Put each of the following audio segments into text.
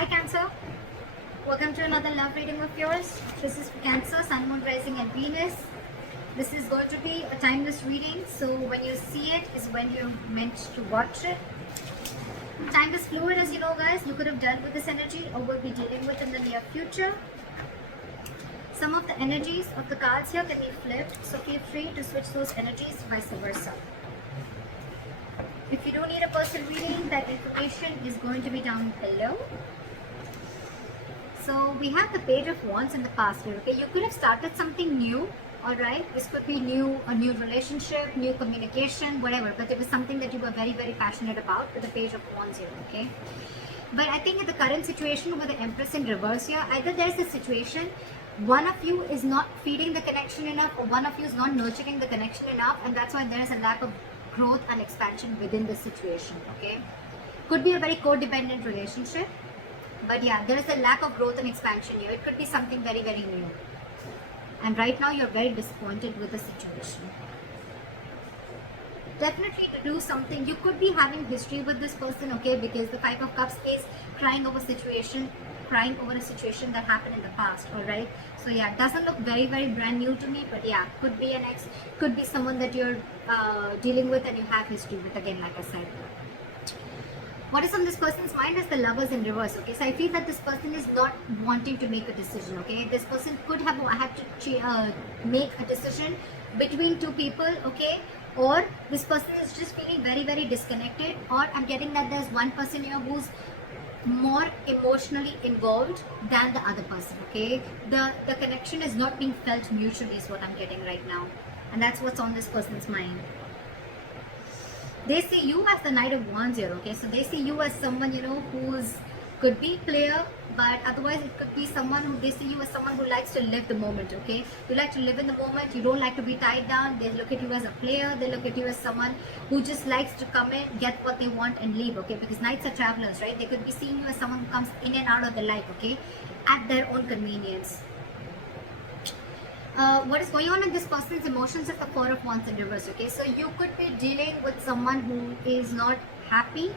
Hi Cancer, welcome to another love reading of yours. This is for Cancer, Sun, Moon, Rising and Venus. This is going to be a timeless reading, so when you see it is when you're meant to watch it. Time is fluid, as you know guys. You could have dealt with this energy or will be dealing with in the near future. Some of the energies of the cards here can be flipped, so feel free to switch those energies, vice versa. If you don't need a personal reading, that information is going to be down below. So we have the Page of Wands in the past here, okay? You could have started something new, alright? This could be new, a new relationship, new communication, whatever. But it was something that you were very, very passionate about with the Page of Wands here, okay? But I think in the current situation with the Empress in reverse here, either there's a situation, one of you is not feeding the connection enough or one of you is not nurturing the connection enough, and that's why there's a lack of growth and expansion within this situation, okay? Could be a very codependent relationship. But yeah, there is a lack of growth and expansion here. It could be something very, very new. And right now you're very disappointed with the situation. Definitely to do something. You could be having history with this person, okay? Because the Five of Cups is crying over a situation that happened in the past, alright? So yeah, it doesn't look very, very brand new to me. But yeah, could be an ex, could be someone that you're dealing with and you have history with, again, like I said. What is on this person's mind is the Lovers in reverse, okay? So I feel that this person is not wanting to make a decision, okay? This person could have had to make a decision between two people, okay? Or this person is just feeling very, very disconnected. Or I'm getting that there's one person here who's more emotionally involved than the other person, okay? The connection is not being felt mutually is what I'm getting right now. And that's what's on this person's mind. They see you as the Knight of Wands here, okay? So they see you as someone, you know, who's could be player, but otherwise it could be someone who, they see you as someone who likes to live the moment, okay? You like to live in the moment, you don't like to be tied down. They look at you as a player, they look at you as someone who just likes to come in, get what they want and leave, okay? Because Knights are travelers, right? They could be seeing you as someone who comes in and out of their life, okay? At their own convenience. What is going on in this person's emotions is the Four of Wands in reverse, okay? So you could be dealing with someone who is not happy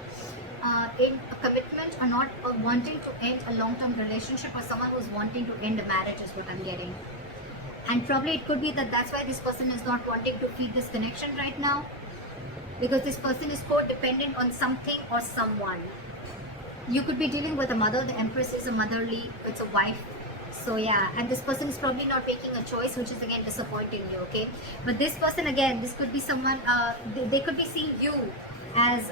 in a commitment or not wanting to end a long-term relationship, or someone who's wanting to end a marriage is what I'm getting. And probably it could be that that's why this person is not wanting to feed this connection right now, because this person is codependent on something or someone. You could be dealing with a mother. The Empress is a motherly, it's a wife. So yeah, and this person is probably not making a choice, which is again disappointing you, okay? But this person, again, this could be someone, they could be seeing you as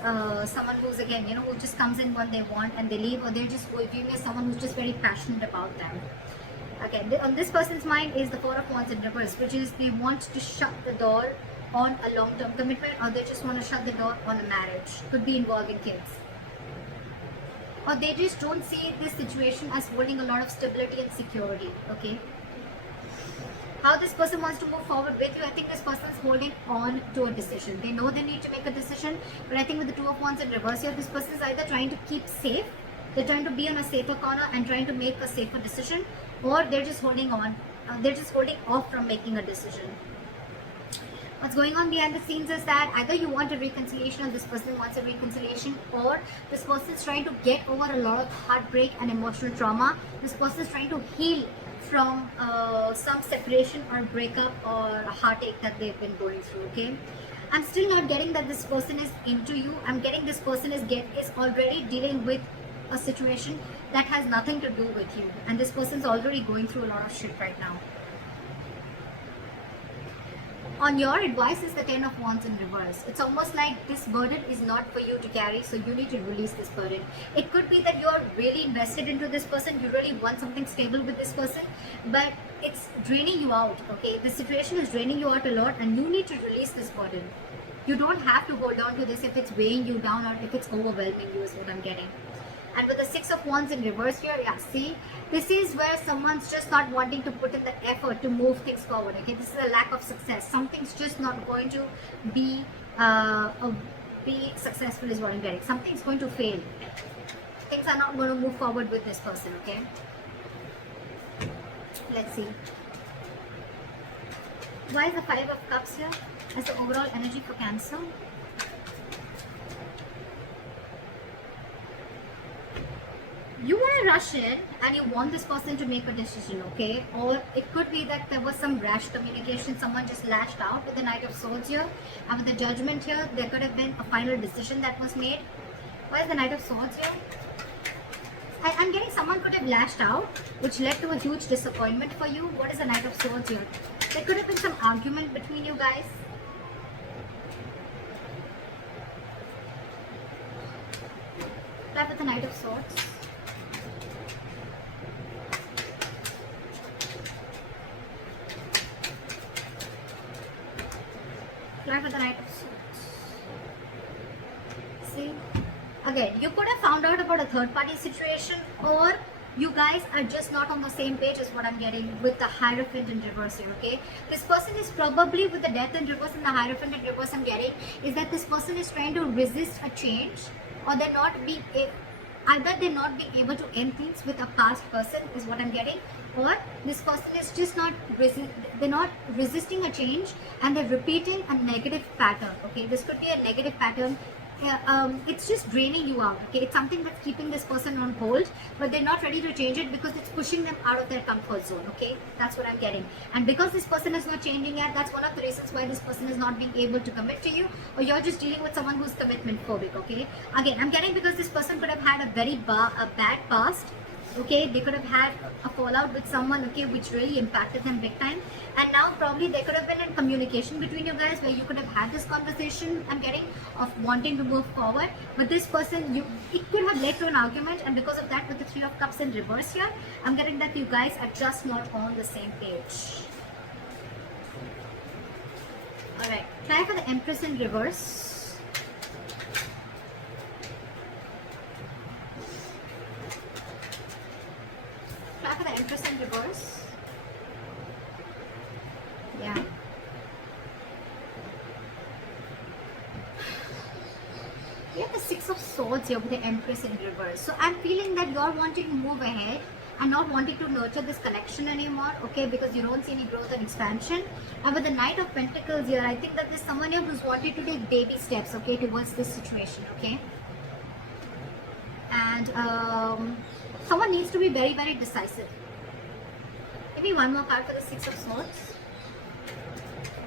someone who's, again, you know, who just comes in when they want and they leave, or they're just viewing as someone who's just very passionate about them. Again, on this person's mind is the Four of Wands in reverse, which is they want to shut the door on a long-term commitment, or they just want to shut the door on a marriage. Could be involving kids. Or they just don't see this situation as holding a lot of stability and security, okay? How this person wants to move forward with you, I think this person is holding on to a decision. They know they need to make a decision, but I think with the Two of Wands in reverse here, this person is either trying to keep safe, they're trying to be on a safer corner and trying to make a safer decision, or they're just holding on, they're just holding off from making a decision. What's going on behind the scenes is that either you want a reconciliation or this person wants a reconciliation, or this person is trying to get over a lot of heartbreak and emotional trauma. This person is trying to heal from some separation or breakup or a heartache that they've been going through, okay? I'm still not getting that this person is into you. I'm getting this person is already dealing with a situation that has nothing to do with you, and this person is already going through a lot of shit right now. On your advice is the Ten of Wands in reverse. It's almost like this burden is not for you to carry, so you need to release this burden. It could be that you are really invested into this person, you really want something stable with this person, but it's draining you out, okay? The situation is draining you out a lot, and you need to release this burden. You don't have to hold on to this if it's weighing you down or if it's overwhelming you, is what I'm getting. And with the Six of Wands in reverse here, yeah, see, this is where someone's just not wanting to put in the effort to move things forward, okay? This is a lack of success. Something's just not going to be successful is what I'm getting. Something's going to fail. Things are not going to move forward with this person, okay? Let's see. Why is the Five of Cups here as the overall energy for Cancer? You want a rush in and you want this person to make a decision, okay? Or it could be that there was some rash communication, someone just lashed out with the Knight of Swords here, and with the Judgment here, there could have been a final decision that was made. Why is the Knight of Swords here? I'm getting someone could have lashed out, which led to a huge disappointment for you. What is the Knight of Swords here? There could have been some argument between you guys. Fly with the Knight of Swords. Fly with the Knight of Swords. See? Again, you could have found out about a third party situation, or you guys are just not on the same page is what I'm getting with the Hierophant in reverse here, okay? This person is probably with the Death in reverse and the Hierophant in reverse I'm getting is that this person is trying to resist a change, or they're not being, either they're not being able to end things with a past person is what I'm getting, or this person is just not, they're not resisting a change and they're repeating a negative pattern, okay? This could be a negative pattern. It's just draining you out, okay? It's something that's keeping this person on hold, but they're not ready to change it because it's pushing them out of their comfort zone, okay? That's what I'm getting. And because this person is not changing yet, that's one of the reasons why this person is not being able to commit to you, or you're just dealing with someone who's commitment phobic, okay? Again, I'm getting because this person could have had a very bad past, okay? They could have had a fallout with someone, okay, which really impacted them big time, and now probably there could have been a communication between you guys where you could have had this conversation, I'm getting, of wanting to move forward, but this person, it could have led to an argument, and because of that, with the Three of Cups in reverse here, I'm getting that you guys are just not on the same page. Alright, try for the Empress in reverse. Try for the Empress in reverse. Yeah. We have the Six of Swords here with the Empress in reverse. So I'm feeling that you're wanting to move ahead and not wanting to nurture this connection anymore, okay, because you don't see any growth and expansion. And with the Knight of Pentacles here, I think that there's someone here who's wanting to take baby steps, okay, towards this situation, okay. And someone needs to be very, very decisive. Maybe one more card for the Six of Swords.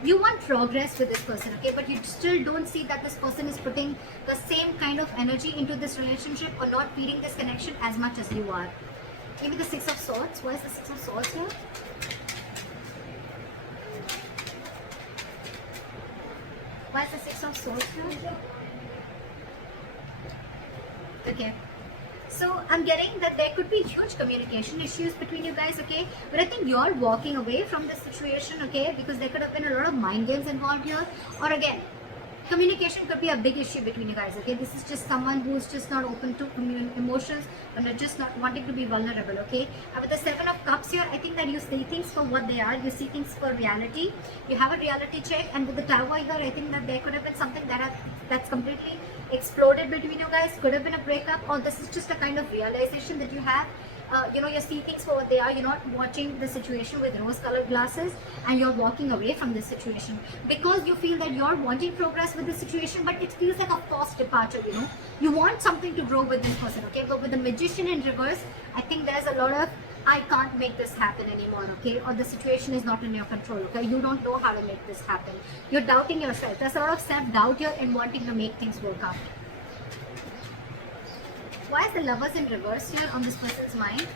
You want progress with this person, okay, but you still don't see that this person is putting the same kind of energy into this relationship or not feeding this connection as much as you are. Maybe the Six of Swords. Why is the Six of Swords here? Why is the Six of Swords here? Okay. So I'm getting that there could be huge communication issues between you guys, okay? But I think you're walking away from this situation, okay? Because there could have been a lot of mind games involved here. Or again, communication could be a big issue between you guys, okay? This is just someone who's just not open to emotions and are just not wanting to be vulnerable, okay? And with the Seven of Cups here, I think that you see things for what they are. You see things for reality. You have a reality check. And with the Tower here, I think that there could have been something that's completely exploded between you guys. Could have been a breakup, or this is just a kind of realization that you have. You see things for what they are. You're not watching the situation with rose-colored glasses, and you're walking away from this situation because you feel that you're wanting progress with the situation, but it feels like a forced departure, you know. You want something to grow with this person, okay? But with the Magician in reverse, I think there's a lot of, I can't make this happen anymore, okay? Or the situation is not in your control, okay? You don't know how to make this happen. You're doubting yourself. There's a lot of self-doubt here and wanting to make things work out. Why is the Lovers in reverse here on this person's mind?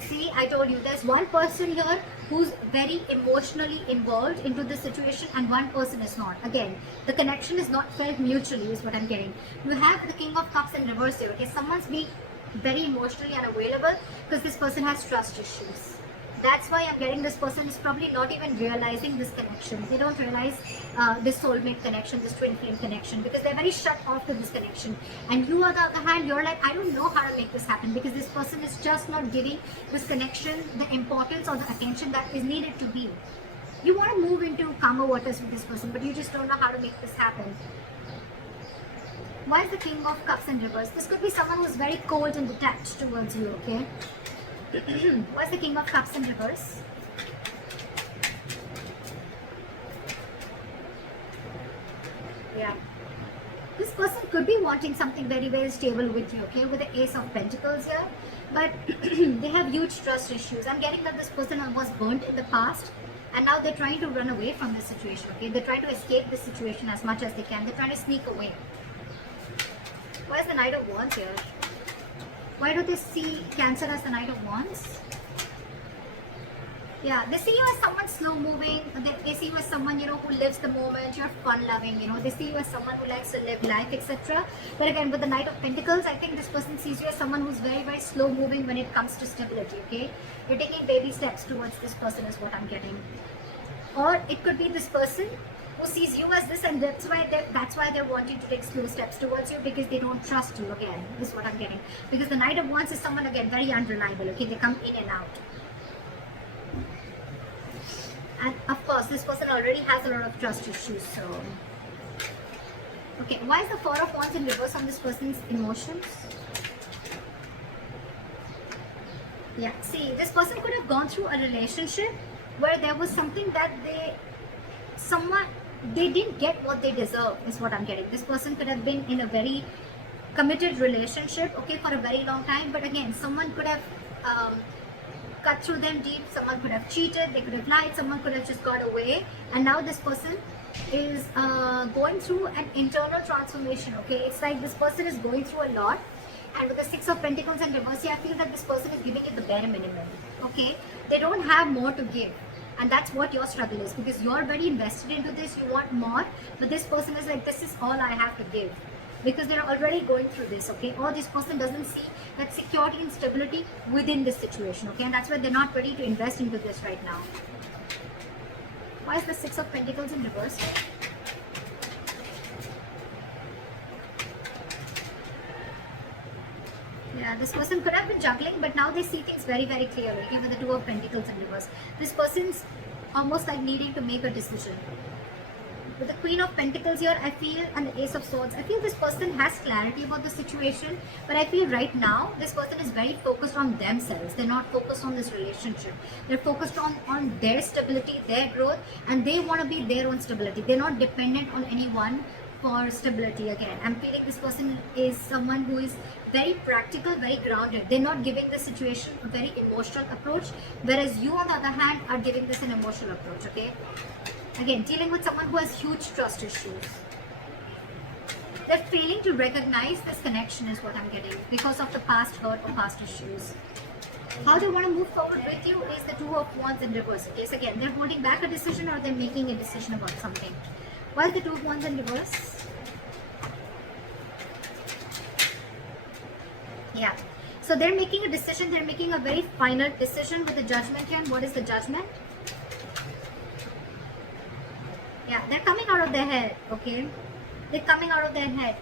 See, I told you, there's one person here who's very emotionally involved into this situation and one person is not. Again, the connection is not felt mutually is what I'm getting. You have the King of Cups in reverse here, okay? Someone's being very emotionally unavailable because this person has trust issues. That's why I'm getting this person is probably not even realizing this connection. They don't realize this soulmate connection, this twin flame connection, because they're very shut off to this connection. And you, on the other hand, you're like, I don't know how to make this happen because this person is just not giving this connection the importance or the attention that is needed to be. You want to move into calmer waters with this person, but you just don't know how to make this happen. Why is the King of Cups in reverse? This could be someone who's very cold and detached towards you, okay? Why is the King of Cups in reverse? Yeah. This person could be wanting something very, very stable with you, okay, with the Ace of Pentacles here. But they have huge trust issues. I'm getting that this person was burnt in the past, and now they're trying to run away from the situation, okay? They're trying to escape the situation as much as they can. They're trying to sneak away. Why is the Knight of Wands here? Why do they see Cancer as the Knight of Wands? Yeah, they see you as someone slow moving. They see you as someone, you know, who lives the moment. You're fun loving, you know. They see you as someone who likes to live life, etc. But again, with the Knight of Pentacles, I think this person sees you as someone who's very, very slow moving when it comes to stability, okay? You're taking baby steps towards this person is what I'm getting. Or it could be this person who sees you as this, and that's why they're wanting to take slow steps towards you, because they don't trust you, again. This is what I'm getting. Because the Knight of Wands is someone, again, very unreliable, okay? They come in and out. And of course, this person already has a lot of trust issues, so... Okay, why is the Four of Wands in reverse on this person's emotions? Yeah, see, this person could have gone through a relationship where there was something that they didn't get what they deserve, is what I'm getting. This person could have been in a very committed relationship, okay, for a very long time, but again, someone could have cut through them deep, someone could have cheated, they could have lied, someone could have just got away, and now this person is going through an internal transformation, okay? It's like this person is going through a lot, and with the Six of Pentacles and reverse, I feel that this person is giving you the bare minimum, okay? They don't have more to give, and that's what your struggle is, because you're very invested into this, you want more, but this person is like, this is all I have to give, because they're already going through this, okay? Or this person doesn't see that security and stability within this situation, okay? And that's why they're not ready to invest into this right now. Why is the Six of Pentacles in reverse? Yeah, this person could have been juggling, but now they see things very, very clearly, okay? With the Two of Pentacles in reverse. This person's almost like needing to make a decision. With the Queen of Pentacles here, I feel, and the Ace of Swords, I feel this person has clarity about the situation, but I feel right now, this person is very focused on themselves. They're not focused on this relationship. They're focused on their stability, their growth, and they want to be their own stability. They're not dependent on anyone for stability again. I'm feeling this person is someone who is very practical, very grounded. They're not giving the situation a very emotional approach, whereas you, on the other hand, are giving this an emotional approach, okay? Again, dealing with someone who has huge trust issues. They're failing to recognize this connection is what I'm getting because of the past hurt or past issues. How they want to move forward with you is the Two of Wands in reverse. Okay, so again, they're holding back a decision or they're making a decision about something. Why is the Two of Wands in reverse? Yeah. So they're making a decision. They're making a very final decision with the Judgment here. And what is the Judgment? Yeah, they're coming out of their head, okay? They're coming out of their head.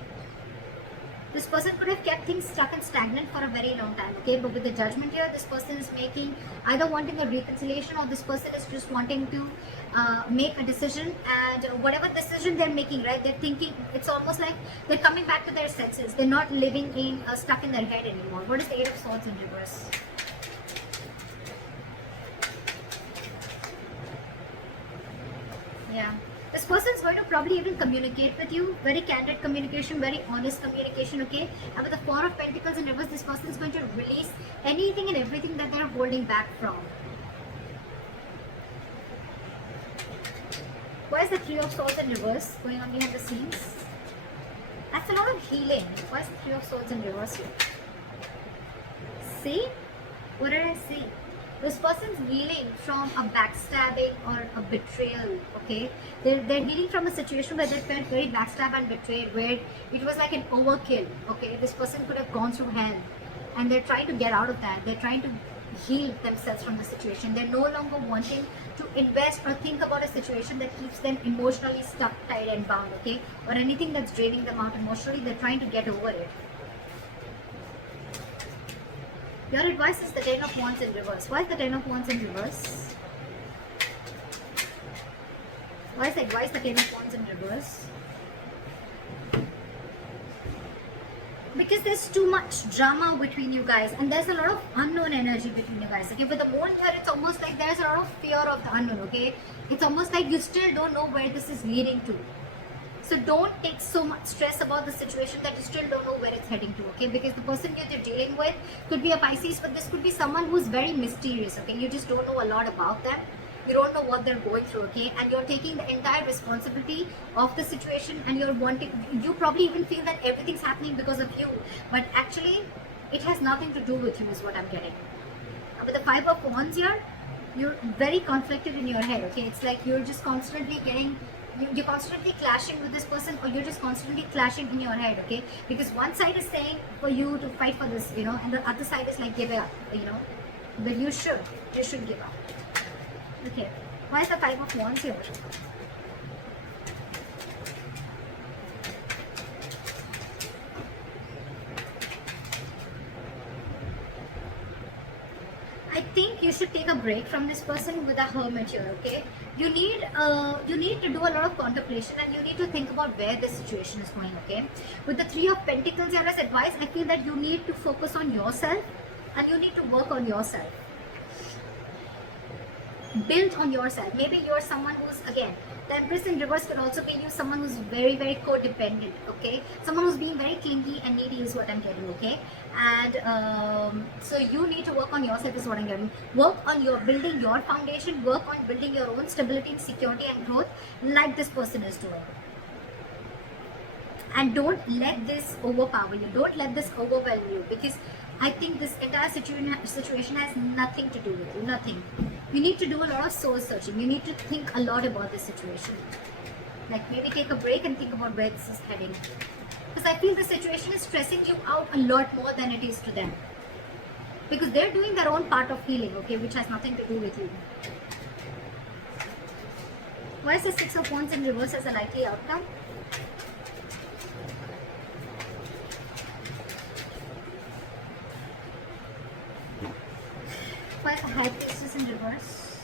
This person could have kept things stuck and stagnant for a very long time, okay? But with the Judgment here, this person is making, either wanting a reconciliation or this person is just wanting to make a decision. And whatever decision they're making, right, they're thinking, it's almost like they're coming back to their senses. They're not living in, stuck in their head anymore. What is the Eight of Swords in reverse? Yeah. This person is going to probably even communicate with you, very candid communication, very honest communication, okay? And with the Four of Pentacles in reverse, this person is going to release anything and everything that they're holding back from. Why is the Three of Swords in reverse going on behind the scenes? That's a lot of healing. Why is the Three of Swords in reverse here? See? What did I see? This person's healing from a backstabbing or a betrayal, okay? They're healing from a situation where they felt very backstabbed and betrayed, where it was like an overkill, okay? This person could have gone through hell, and they're trying to get out of that. They're trying to heal themselves from the situation. They're no longer wanting to invest or think about a situation that keeps them emotionally stuck, tied and bound, okay? Or anything that's draining them out emotionally. They're trying to get over it. Your advice is the Ten of Wands in reverse. Why is the Ten of Wands in reverse? Why is the advice the Ten of Wands in reverse? Because there's too much drama between you guys and there's a lot of unknown energy between you guys. Okay, with the Moon here, it's almost like there's a lot of fear of the unknown, okay? It's almost like you still don't know where this is leading to. So don't take so much stress about the situation that you still don't know where it's heading to, okay? Because the person you're dealing with could be a Pisces, but this could be someone who's very mysterious, okay? You just don't know a lot about them. You don't know what they're going through, okay? And you're taking the entire responsibility of the situation, and you're wanting, you probably even feel that everything's happening because of you, but actually it has nothing to do with you, is what I'm getting. With the Five of Wands here, you're very conflicted in your head, okay? It's like you're just constantly getting, you're constantly clashing with this person, or you're just constantly clashing in your head, okay? Because one side is saying for you to fight for this, you know, and the other side is like give up, you know, but you should give up. Okay, why is the Five of Wands here? I think you should take a break from this person with a Hermit here, okay? You need to do a lot of contemplation, and you need to think about where the situation is going, okay? With the Three of Pentacles here as advice, I feel that you need to focus on yourself, and you need to work on yourself. Build on yourself. Maybe you're someone who's, again, the Empress in reverse could also be you, someone who's very, very codependent, okay? Someone who's being very clingy and needy is what I'm getting, okay? And so you need to work on yourself is what I'm getting. Work on your building your foundation, work on building your own stability and security and growth like this person is doing. And don't let this overpower you. Don't let this overwhelm you, because I think this entire situation has nothing to do with you. Nothing. You need to do a lot of soul searching. You need to think a lot about this situation. Like maybe take a break and think about where this is heading. Because I feel the situation is stressing you out a lot more than it is to them. Because they're doing their own part of healing, okay, which has nothing to do with you. Why is the Six of Wands in reverse as a likely outcome? Why is the High Priestess in reverse?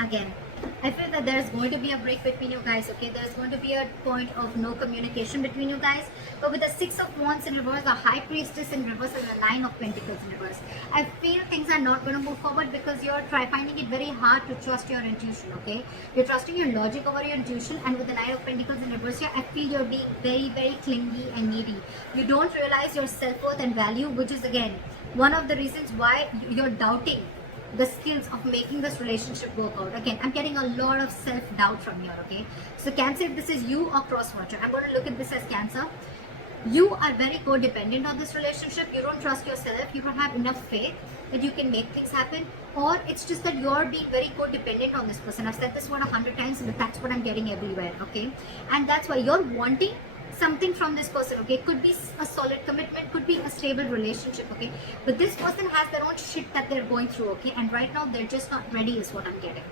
Again, I feel that there's going to be a break between you guys, okay? There's going to be a point of no communication between you guys. But with the Six of Wands in reverse, the High Priestess in reverse, and the Nine of Pentacles in reverse, I feel things are not going to move forward because you're finding it very hard to trust your intuition, okay? You're trusting your logic over your intuition, and with the Nine of Pentacles in reverse here, I feel you're being very, very clingy and needy. You don't realize your self-worth and value, which is, again, one of the reasons why you're doubting the skills of making this relationship work out. Again, I'm getting a lot of self-doubt from here, okay? So Cancer, if this is you or cross-watcher, I'm going to look at this as Cancer. You are very codependent on this relationship. You don't trust yourself. You don't have enough faith that you can make things happen. Or it's just that you're being very codependent on this person. I've said this one 100 times, but that's what I'm getting everywhere, okay? And that's why you're wanting something from this person, okay? Could be a solid commitment, could be a stable relationship, okay? But this person has their own shit that they're going through, okay? And right now they're just not ready is what I'm getting.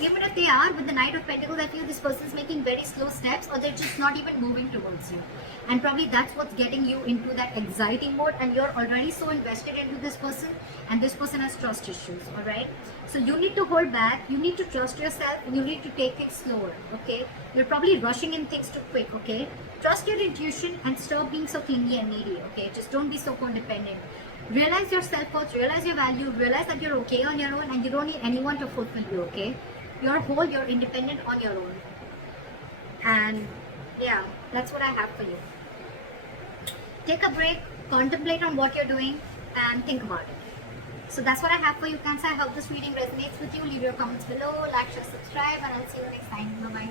Even if they are, with the Knight of Pentacles, I feel this person's making very slow steps, or they're just not even moving towards you. And probably that's what's getting you into that anxiety mode, and you're already so invested into this person, and this person has trust issues, alright? So you need to hold back, you need to trust yourself, and you need to take it slower, okay? You're probably rushing in things too quick, okay? Trust your intuition and stop being so clingy and needy, okay? Just don't be so codependent. Realize your self-worth, realize your value, realize that you're okay on your own, and you don't need anyone to fulfill you, okay? You're whole, you're independent on your own. And yeah, that's what I have for you. Take a break, contemplate on what you're doing, and think about it. So that's what I have for you, Cancer. I hope this reading resonates with you. Leave your comments below, like, share, subscribe, and I'll see you next time. Bye-bye.